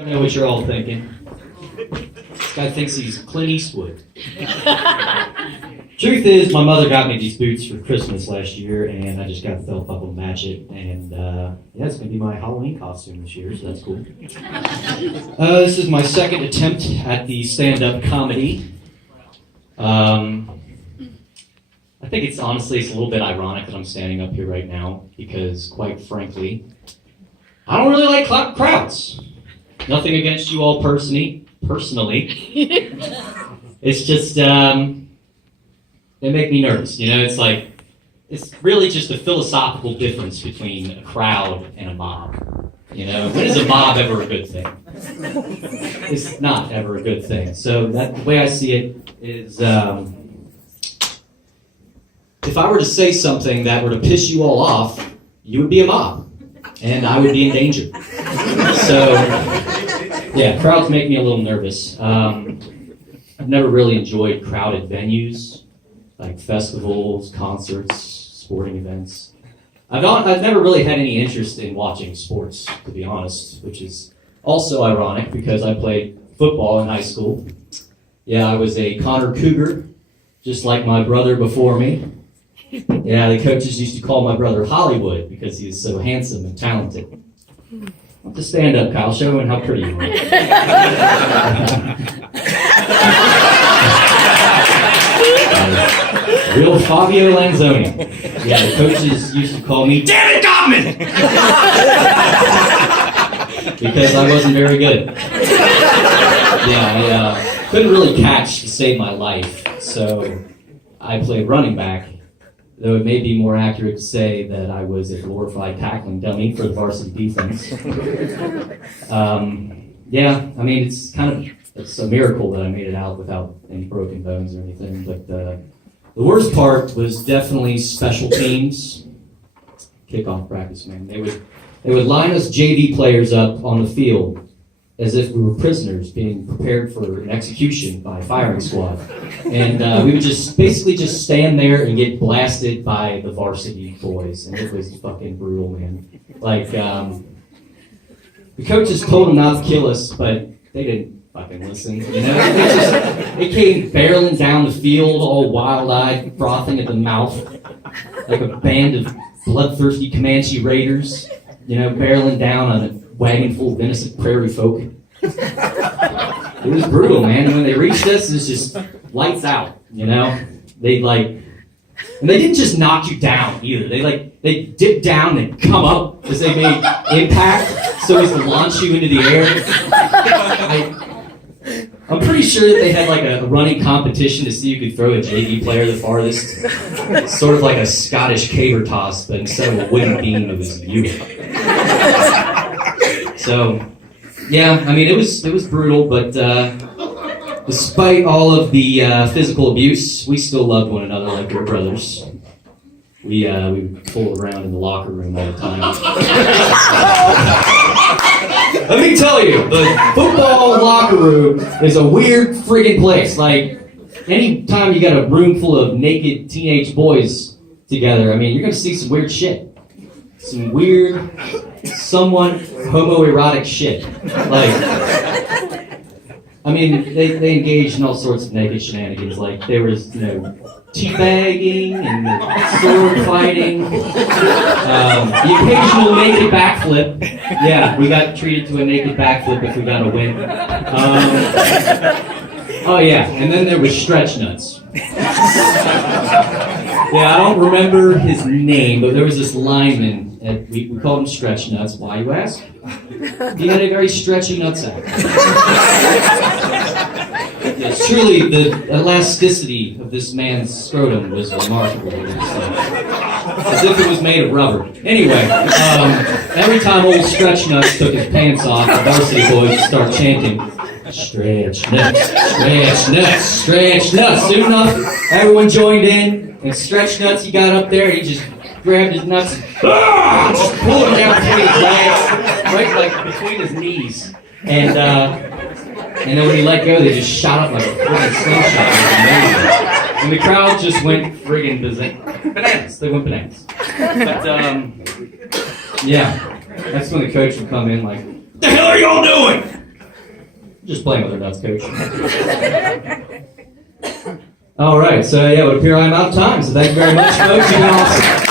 I know what you're all thinking. This guy thinks he's Clint Eastwood. Truth is, my mother got me these boots for Christmas last year, and I just got felt up to match it. And yeah, it's going to be my Halloween costume this year, so that's cool. This is my second attempt at the stand-up comedy. I think it's a little bit ironic that I'm standing up here right now, because quite frankly, I don't really like crowds. Nothing against you all personally. It's just, they make me nervous, you know? It's really just a philosophical difference between a crowd and a mob. You know, when is a mob ever a good thing? It's not ever a good thing. So the way I see it is, if I were to say something that were to piss you all off, you would be a mob, and I would be in danger. So, yeah, crowds make me a little nervous. I've never really enjoyed crowded venues, like festivals, concerts, sporting events. I've never really had any interest in watching sports, to be honest, which is also ironic because I played football in high school. Yeah, I was a Connor Cougar, just like my brother before me. Yeah, the coaches used to call my brother Hollywood because he was so handsome and talented. Just stand up, Kyle. Show everyone how pretty you are. Real Fabio Lanzoni. Yeah, the coaches used to call me Damn it, Gottmann! Because I wasn't very good. Yeah, I couldn't really catch to save my life, so I played running back. Though it may be more accurate to say that I was a glorified tackling dummy for the varsity defense. Yeah, I mean, it's a miracle that I made it out without any broken bones or anything. But the worst part was definitely special teams. Kickoff practice, man. They would line us JV players up on the field as if we were prisoners being prepared for an execution by a firing squad. And we would basically just stand there and get blasted by the varsity boys. And it was fucking brutal, man. Like, the coaches told them not to kill us, but they didn't fucking listen, you know? They came barreling down the field, all wild-eyed, frothing at the mouth, like a band of bloodthirsty Comanche raiders, you know, barreling down on a wagon full of innocent prairie folk. It was brutal, man. And when they reached us, it was just lights out, you know? And they didn't just knock you down either. They dipped down and come up as they made impact so as to launch you into the air. I'm pretty sure that they had like a running competition to see who could throw a JV player the farthest. Sort of like a Scottish caber toss, but instead of a wooden beam, it was you. So, yeah, I mean, it was brutal, but despite all of the physical abuse, we still loved one another like we were brothers. We would fool around in the locker room all the time. Let me tell you, the football locker room is a weird friggin' place. Like, anytime you got a room full of naked teenage boys together, I mean, you're gonna see some weird shit. Some weird, somewhat homoerotic shit. Like, I mean, they engaged in all sorts of naked shenanigans. Like, there was, you know, teabagging and sword fighting, the occasional naked backflip. Yeah, we got treated to a naked backflip if we got a win. Oh yeah, and then there was Stretch Nuts. Yeah, I don't remember his name, but there was this lineman. We called him Stretch Nuts. Why, you ask? He had a very stretchy nutsack. Yes, truly, the elasticity of this man's scrotum was remarkable. It was as if it was made of rubber. Anyway, every time old Stretch Nuts took his pants off, the varsity boys would start chanting, "Stretch Nuts, Stretch Nuts, Stretch Nuts." Soon enough, everyone joined in, and Stretch Nuts, he got up there, and he just grabbed his nuts and just pulled him down between his legs, right like between his knees. And then when he let go, they just shot up like a friggin' slingshot. It was amazing. And the crowd just went friggin' bananas. They went bananas. But, yeah, that's when the coach would come in like, "What the hell are y'all doing?" Just playing with her nuts, coach. All right, so yeah, it would appear I'm out of time. So thank you very much, folks. You've been awesome.